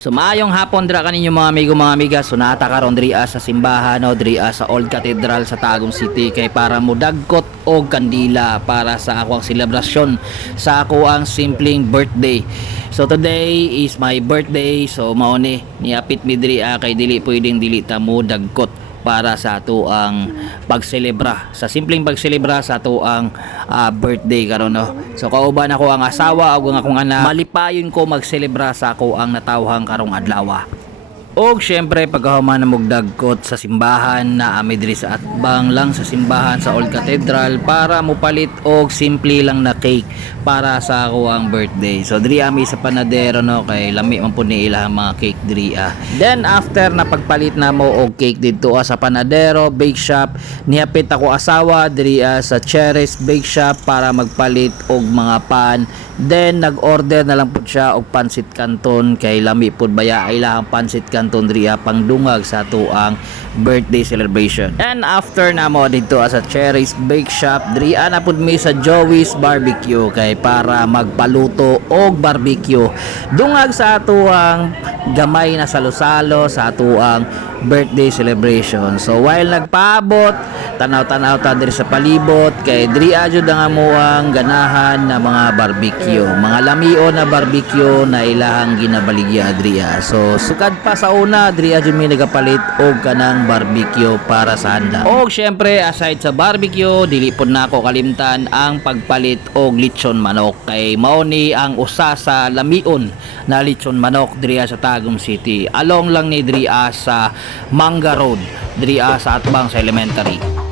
So maayong hapon dira kaninyo mga amigo mga amiga. So naata karon diri sa simbahan o diri sa Old Cathedral sa Tagum City kay para mo dagkot og kandila para sa akong selebrasyon sa ako ang simpleng birthday. So today is my birthday, so mao ni niapit mi diri kay dili pwedeng dili ta mo dagkot para sa ato ang pagselebra, sa simpleng pagselebra sa ato ang birthday karon no. So kauban ako ang asawa ug ang akong anak, malipayon ko magselebra sa ako ang natawhang karong adlaw. Og syempre pagkahuman na mugdagkot sa simbahan na ami diri sa atbang lang sa simbahan sa Old Cathedral para mopalit og simple lang na cake para sa ako ang birthday. So diri ami sa panadero no kay lami man pud ni ilang mga cake diri. Then after na pagpalit na mo og cake dito sa panadero bake shop, niapit ako asawa diri sa Cherries Bake Shop para magpalit og mga pan. Then nag-order na lang pud siya og pansit canton kay lami pud baya ilang pansit canton diri pangdungag sa tuang birthday celebration. And after na mo dito sa Cherries Bake Shop, diri na pud mi sa Joey's Barbecue kay para magpaluto og barbecue dungag sa tuang gamay na salo-salo sa tuang birthday celebration. So while nagpaabot, tanaw-tanaw ta diri sa palibot kay diri jud ang amuang ganahan na mga barbecue, mga lamion na barbecue na ilahang ginabaligya diri. So sukad pa sa una diri jud mi nagapalit og kanang barbecue para sa handa. Og syempre aside sa barbecue, dili pod nako kalimtan ang pagpalit og lechon manok kay mao ni ang usa sa lamion na lechon manok diri sa Tagum City. Along lang ni diri sa Manga Road diri sa atbang sa elementary.